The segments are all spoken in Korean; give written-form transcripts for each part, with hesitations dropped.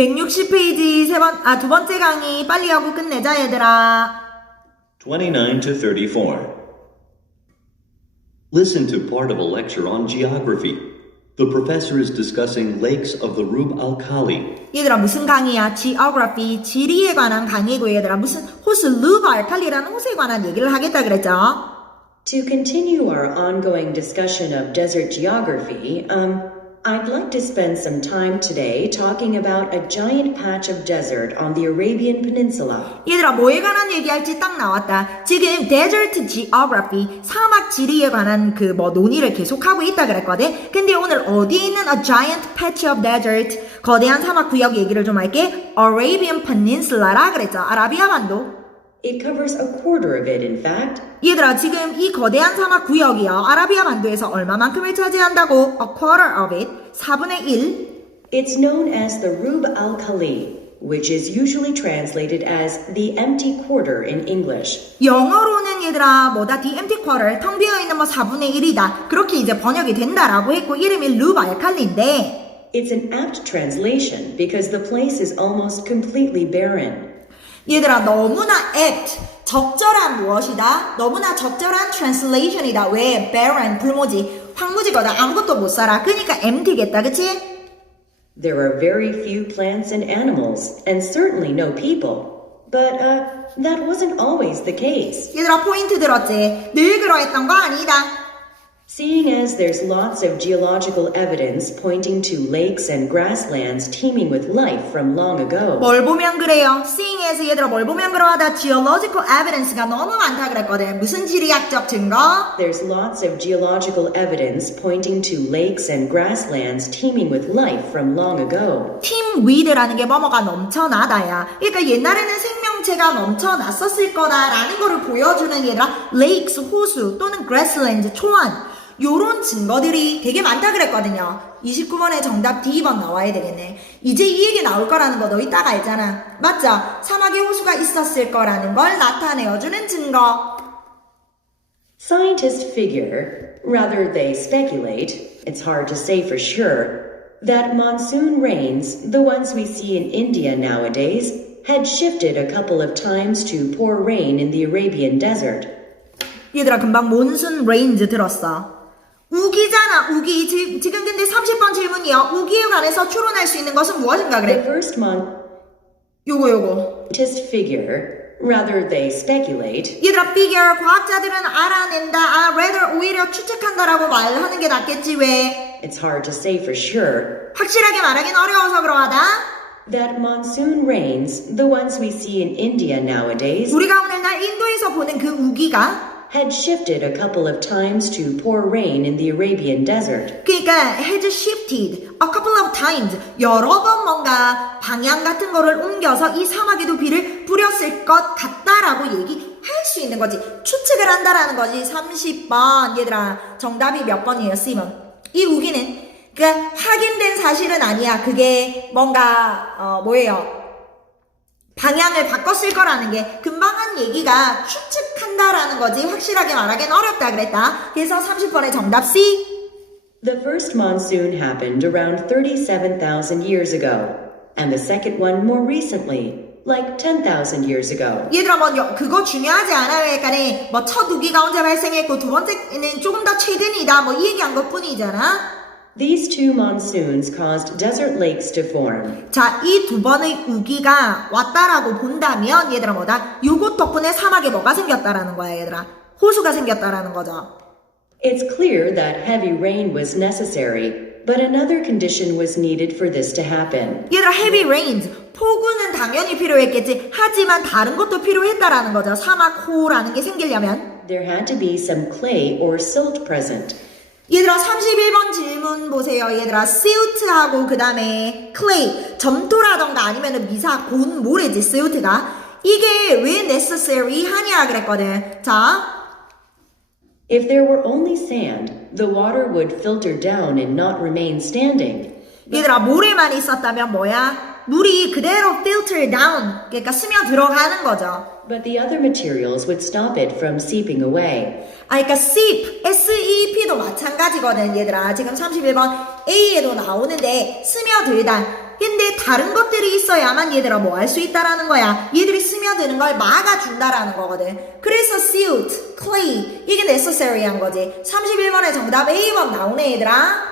160페이지 두 번째 강의 빨리 하고 끝내자 얘들아. 29 to 34. Listen to part of a lecture on geography. The professor is discussing lakes of the Rub al-Khali. 얘들아 무슨 강의야? Geography, 지리에 관한 강의고 얘들아 무슨 호수 루브 알칼리라는 호수에 관한 얘기를 하겠다 그랬죠? To continue our ongoing discussion of desert geography, I'd like to spend some time today talking about a giant patch of desert on the Arabian Peninsula. 얘들아 뭐에 관한 얘기할지 딱 나왔다. 지금 Desert Geography, 사막 지리에 관한 논의를 계속하고 있다 그랬거든. 근데 오늘 어디에 있는 a giant patch of desert, 거대한 사막 구역 얘기를 좀 할게. Arabian Peninsula라 그랬죠. 아라비아 반도. It covers a quarter of it, in fact. 얘들아 지금 이 거대한 사막 구역이요. 아라비아 반도에서 얼마만큼을 차지한다고? A quarter of it, 4분의 1. It's known as the Rub al-Khali, which is usually translated as the empty quarter in English. 영어로는 얘들아 the empty quarter, 텅 비어있는 4분의 1이다. 그렇게 이제 번역이 된다라고 했고 이름이 루브 알칼리인데 It's an apt translation because the place is almost completely barren. 얘들아 너무나 apt, 적절한 무엇이다? 너무나 적절한 translation이다. 왜? barren, 불모지, 황무지거든. 아무것도 못 살아. 그러니까 empty겠다. 그치? There are very few plants and animals, and certainly no people. But that wasn't always the case. 얘들아 포인트 들었지? 늘 그러했던 거 아니다. Seeing as there's lots of geological evidence pointing to lakes and grasslands teeming with life from long ago. 뭘 보면 그래요? Seeing as 얘들아 뭘 보면 그러하다. Geological evidence가 너무 많다 그랬거든. 무슨 지리학적 증거? There's lots of geological evidence pointing to lakes and grasslands teeming with life from long ago. team with라는 게 뭐뭐가 넘쳐나다야. 그러니까 옛날에는 생명체가 넘쳐났었을 거다라는 거를 보여주는 얘들아 lakes, 호수 또는 grasslands, 초원 요런 증거들이 되게 많다 그랬거든요. 29번에 정답 D번 나와야 되겠네. 이제 이 얘기 나올 거라는 거 너 이따가 알잖아. 맞죠? 사막에 호수가 있었을 거라는 걸 나타내어주는 증거. Scientists figure, rather they speculate, it's hard to say for sure, that monsoon rains, the ones we see in India nowadays, had shifted a couple of times to pour rain in the Arabian desert. 얘들아 금방 몬순 레인즈 들었어. 우기잖아 우기. 지금 근데 30번 질문이요. 우기에 관해서 추론할 수 있는 것은 무엇인가 The 그래? first 요거 scientists figure, rather they speculate, 얘들아 figure 과학자들은 알아낸다. rather 오히려 추측한다라고 말하는 게 낫겠지. 왜? it's hard to say for sure, 확실하게 말하긴 어려워서 그러하다. that monsoon rains, the ones we see in India nowadays, 우리가 오늘날 인도에서 보는 그 우기가 had shifted a couple of times to pour rain in the Arabian desert. 그러니까 had shifted a couple of times 여러 번 뭔가 방향 같은 거를 옮겨서 이 사막에도 비를 뿌렸을 것 같다라고 얘기할 수 있는 거지. 추측을 한다라는 거지. 30번 얘들아 정답이 몇 번이에요? C번. 이 우기는 확인된 사실은 아니야. 그게 뭔가 뭐예요? 방향을 바꿨을 거라는 게 금방 한 얘기가 추측한다라는 거지. 확실하게 말하기는 어렵다 그랬다. 그래서 30번의 정답 C. The first monsoon happened around 37,000 years ago, and the second one more recently, like 10,000 years ago. 얘들아 그거 중요하지 않아요. 그러니까 첫 우기가 언제 발생했고 두 번째는 조금 더 최근이다. 이 얘기한 것 뿐이잖아. These two monsoons caused desert lakes to form. 자, 이 두 번의 우기가 왔다라고 본다면 얘들아 요것 덕분에 사막에 뭐가 생겼다라는 거야 얘들아. 호수가 생겼다라는 거죠. It's clear that heavy rain was necessary, but another condition was needed for this to happen. 얘들아 heavy rains, 폭우는 당연히 필요했겠지. 하지만 다른 것도 필요했다라는 거죠. 사막호라는 게 생기려면. There had to be some clay or silt present. 얘들아 31번 질문 보세요. 얘들아 silt하고 그 다음에 clay, 점토라던가 아니면 미사, 곤, 모래지 silt가. 이게 왜 necessary 하냐 그랬거든. 자, If there were only sand, the water would filter down and not remain standing. 얘들아 모래만 있었다면 뭐야? 물이 그대로 filter down, 그러니까 스며 들어가는 거죠. But the other materials would stop it from seeping away. 그러니까 seep, SEP도 마찬가지거든 얘들아. 지금 31번 A에도 나오는데 스며들다. 근데 다른 것들이 있어야만 얘들아 뭐 할 수 있다라는 거야. 얘들이 스며드는 걸 막아준다라는 거거든. 그래서 silt, clay 이게 necessary한 거지. 31번의 정답 A번 나오네 얘들아.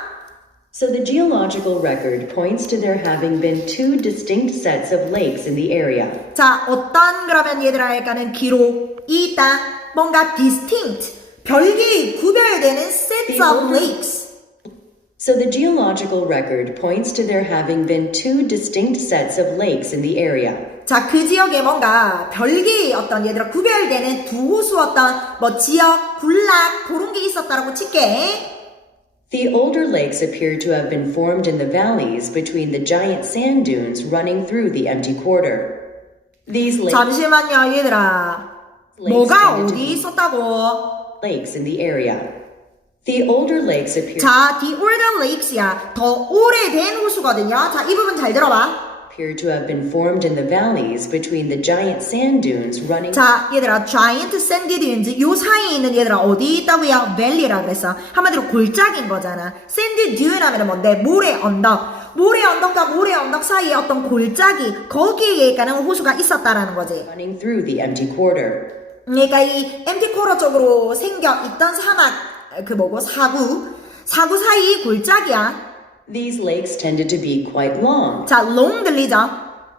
So the geological record points to there having been two distinct sets of lakes in the area. 자, 어떤 그러면 얘들아 할까는 기록이 있다. 뭔가 distinct, 별개의 구별되는 sets of lakes. So the geological record points to there having been two distinct sets of lakes in the area. 자, 그 지역에 뭔가 별개의 어떤 얘들아 구별되는 두 호수 어떤 뭐 지역, 군락 그런 게 있었다라고 칠게. The older lakes appear to have been formed in the valleys between the giant sand dunes running through the empty quarter. These 잠시만요, 얘들아. 뭐가 어디 있었다고? lakes in the area. The older lakes appear 자, the older lakes야. 더 오래된 호수거든요. 자, 이 부분 잘 들어봐. to have been formed in the valleys between the giant sand dunes running. 자, 얘들아, giant sandy dunes 요 사이에 있는 얘들아 어디 있다고요? valley라 그랬어. 한마디로 골짜기인 거잖아. sandy dune 하면은 뭔데? 모래 언덕. 모래 언덕과 모래 언덕 사이에 어떤 골짜기 거기에 가는 호수가 있었다라는 거지. running through the empty quarter. 그러니까 이 empty quarter 쪽으로 생겨 있던 사막 사구 사이 골짜기야. These lakes tended to be quite long. 자, long 들리죠?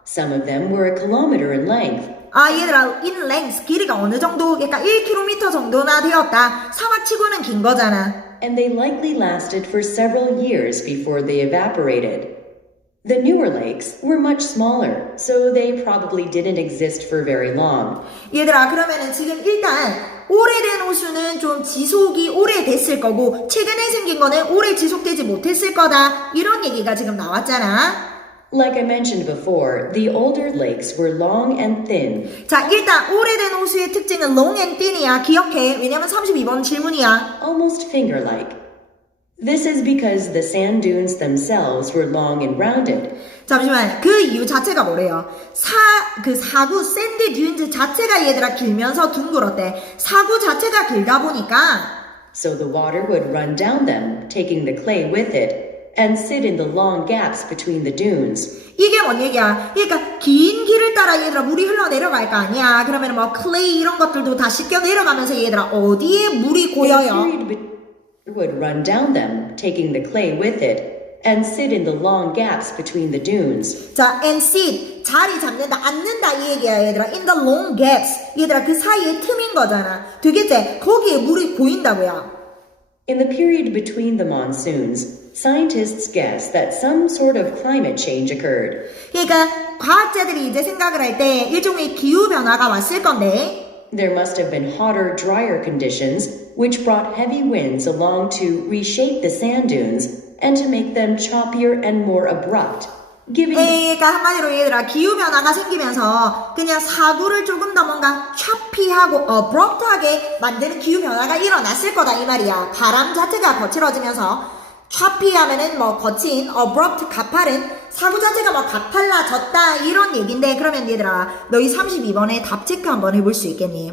Some of them were a kilometer in length. 아, 얘들아, in length, 길이가 어느 정도, 그러니까 1km 정도나 되었다. 사막치고는 긴 거잖아. And they likely lasted for several years before they evaporated. The newer lakes were much smaller, so they probably didn't exist for very long. 얘들아, 그러면은 지금 일단 오래된 호수는 좀 지속이 오래됐을 거고 최근에 생긴 거는 오래 지속되지 못했을 거다. 이런 얘기가 지금 나왔잖아. Like I mentioned before, the older lakes were long and thin. 자, 일단 오래된 호수의 특징은 long and thin이야. 기억해. 왜냐면 32번 질문이야. Almost finger-like. This is because the sand dunes themselves were long and rounded. 잠시만, 그 이유 자체가 뭐래요? 사구 샌드 듀운즈 자체가 얘들아 길면서 둥그렇대. 사구 자체가 길다 보니까 So the water would run down them, taking the clay with it, and sit in the long gaps between the dunes. 이게 뭔 얘기야? 그러니까 긴 길을 따라 얘들아 물이 흘러내려갈 거 아니야. 그러면 뭐 클레이 이런 것들도 다 씻겨 내려가면서 얘들아 어디에 물이 고여요? Would run down them, taking the clay with it, and sit in the long gaps between the dunes. 자, and sit, 자리 잡는다, 앉는다 이 얘기야 얘들아. In the long gaps, 얘들아 그 사이에 틈인 거잖아. 되겠지? 거기에 물이 고인다고요. In the period between the monsoons, scientists guess that some sort of climate change occurred. 그러니까 과학자들이 이제 생각을 할 때 일종의 기후 변화가 왔을 건데 There must have been hotter, drier conditions, which brought heavy winds along to reshape the sand dunes and to make them choppier and more abrupt, giving. 그러니까 한마디로 얘들아 기후 변화가 생기면서 그냥 사구를 조금 더 뭔가 choppy하고 abrupt하게 만드는 기후 변화가 일어났을 거다 이 말이야. 바람 자체가 거칠어지면서 choppy 하면은 뭐 거친, abrupt 가파른, 사구 자체가 뭐 가팔라졌다 이런 얘긴데 그러면 얘들아 너희 32번에 답 체크 한번 해볼 수 있겠니?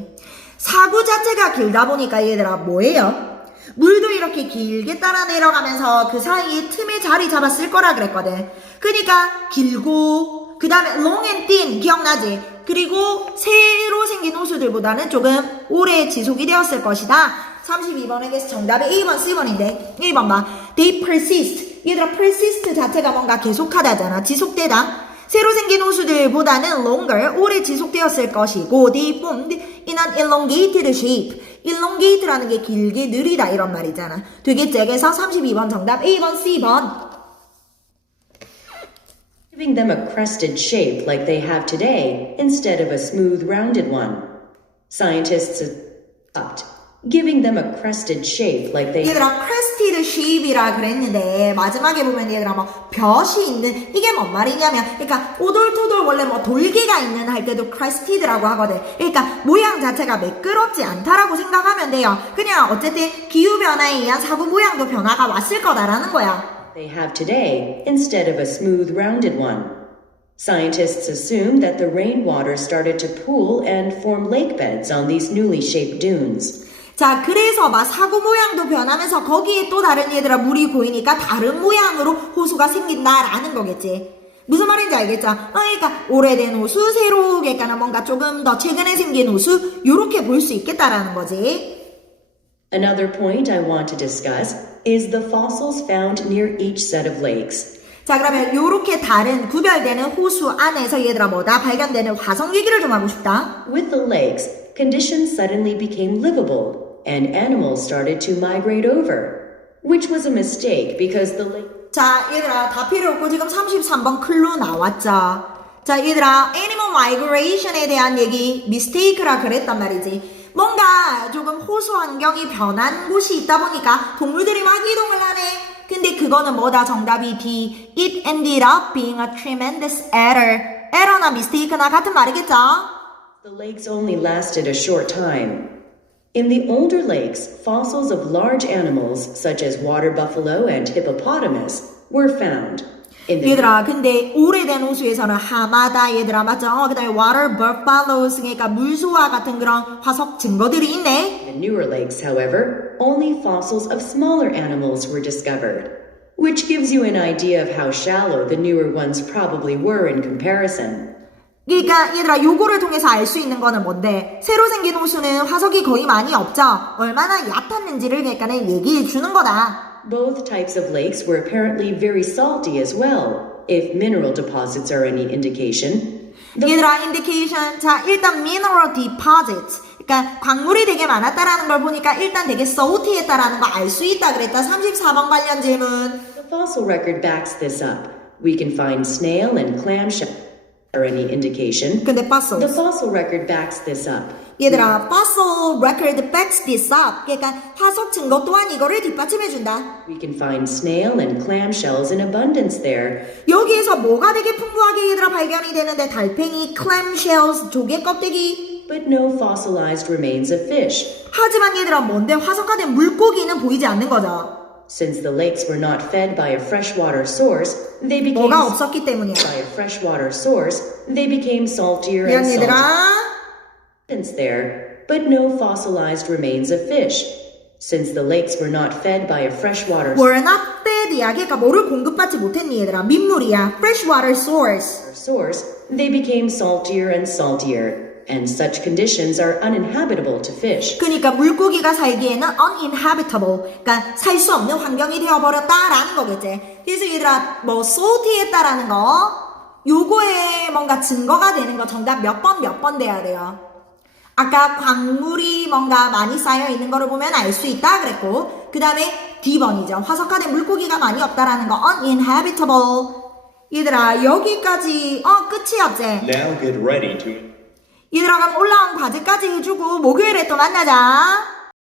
사구 자체가 길다 보니까 얘들아 뭐예요? 물도 이렇게 길게 따라 내려가면서 그 사이에 틈에 자리 잡았을 거라 그랬거든. 그러니까 길고 그 다음에 long and thin 기억나지? 그리고 새로 생긴 호수들보다는 조금 오래 지속이 되었을 것이다. 32번에게서 정답이 2번, C번인데 1번 봐. They persist. 얘들아 persist 자체가 뭔가 계속하다잖아. 지속되다. 새로 생긴 호수들보다는 longer, 오래 지속되었을 것이고 they formed in an elongated shape. elongate라는 게 길게 느리다 이런 말이잖아. 되겠지? 그래서 32번 정답 1번, C번. Giving them a crested shape like they have today instead of a smooth, rounded one. Scientists stopped. Giving them a crested shape like they 얘들아 crested shape이라 그랬는데 마지막에 보면 얘들아 뭐 벼이 있는 이게 뭔 말이냐면 그러니까 오돌토돌 원래 뭐 돌개가 있는 할 때도 crested라고 하거든. 그러니까 모양 자체가 매끄럽지 않다라고 생각하면 돼요. 그냥 어쨌든 기후변화에 의한 사구 모양도 변화가 왔을 거다라는 거야. they have today instead of a smooth, rounded one. Scientists assume that the rainwater started to pool and form lake beds on these newly shaped dunes. 자, 그래서 막 사구 모양도 변하면서 거기에 또 다른 얘들아 물이 고이니까 다른 모양으로 호수가 생긴다라는 거겠지. 무슨 말인지 알겠죠? 그러니까 오래된 호수, 새로 그러니까는 뭔가 조금 더 최근에 생긴 호수 요렇게 볼 수 있겠다라는 거지. Another point I want to discuss is the fossils found near each set of lakes. 자, 그러면 요렇게 다른 구별되는 호수 안에서 얘들아 뭐다? 발견되는 화석 얘기를 좀 하고 싶다. With the lakes, conditions suddenly became livable, and animals started to migrate over, which was a mistake because the lake. 자, 얘들아 다 필요 없고 지금 33번 클루 나왔죠. 자, 얘들아 animal migration에 대한 얘기 mistake라 그랬단 말이지. 뭔가 조금 호수 환경이 변한 곳이 있다 보니까 동물들이 막 이동을 하네. 근데 그거는 뭐다? 정답이 B. It ended up being a tremendous error. error나 mistake나 같은 말이겠죠? The lakes only lasted a short time. In the older lakes, fossils of large animals such as water buffalo and hippopotamus were found. In the 얘들아 근데 오래된 호수에서는 하마다 얘들아 맞죠? 그 다음에 water buffaloes 그러니까 물소와 같은 그런 화석 증거들이 있네. the newer lakes, however, only fossils of smaller animals were discovered, which gives you an idea of how shallow the newer ones probably were in comparison. 그러니까 얘들아 요거를 통해서 알 수 있는 거는 뭔데? 새로 생긴 호수는 화석이 거의 많이 없죠? 얼마나 얕았는지를 그러니까는 얘기해 주는 거다. Both types of lakes were apparently very salty as well, if mineral deposits are any indication. 얘들아 indication 자 일단 mineral deposits 그러니까 광물이 되게 많았다라는 걸 보니까 일단 되게 salty했다라는 거 알 수 있다 그랬다. 34번 관련 질문. The fossil record backs this up. We can find snail and clamshell are any indication. 근데 The fossils fossil record backs this up. 얘들아 fossil record backs this up 그러니까 화석 증거 또한 이거를 뒷받침해준다. We can find snail and clamshells in abundance there. 여기에서 뭐가 되게 풍부하게 얘들아 발견이 되는데 달팽이, clamshells, 조개 껍데기 But no fossilized remains of fish. 하지만 얘들아 뭔데 화석화된 물고기는 보이지 않는 거죠. Since the lakes were not fed by a freshwater source, they became 뭐가 없었기 때문이야. by a freshwater source, they became saltier 미안 and saltier 얘들아. there, but no fossilized remains of fish. Since the lakes were not fed by a freshwater were not fed이야. 그러니까 뭐를 공급받지 못했니 얘들아. 민물이야. freshwater source. source, they became saltier and saltier, and such conditions are uninhabitable to fish. 그러니까 물고기가 살기에는 uninhabitable. 그러니까 살 수 없는 환경이 되어버렸다라는 거겠지. 그래서 얘들아 뭐 salty했다라는 거 요거에 뭔가 증거가 되는 거 정답 몇 번 돼야 돼요. 아까 광물이 뭔가 많이 쌓여 있는 거를 보면 알 수 있다 그랬고 그 다음에 D번이죠. 화석화된 물고기가 많이 없다라는 거 uninhabitable. 얘들아 여기까지 끝이었지. Now get ready to 얘들아 그럼 올라온 과제까지 해주고 목요일에 또 만나자.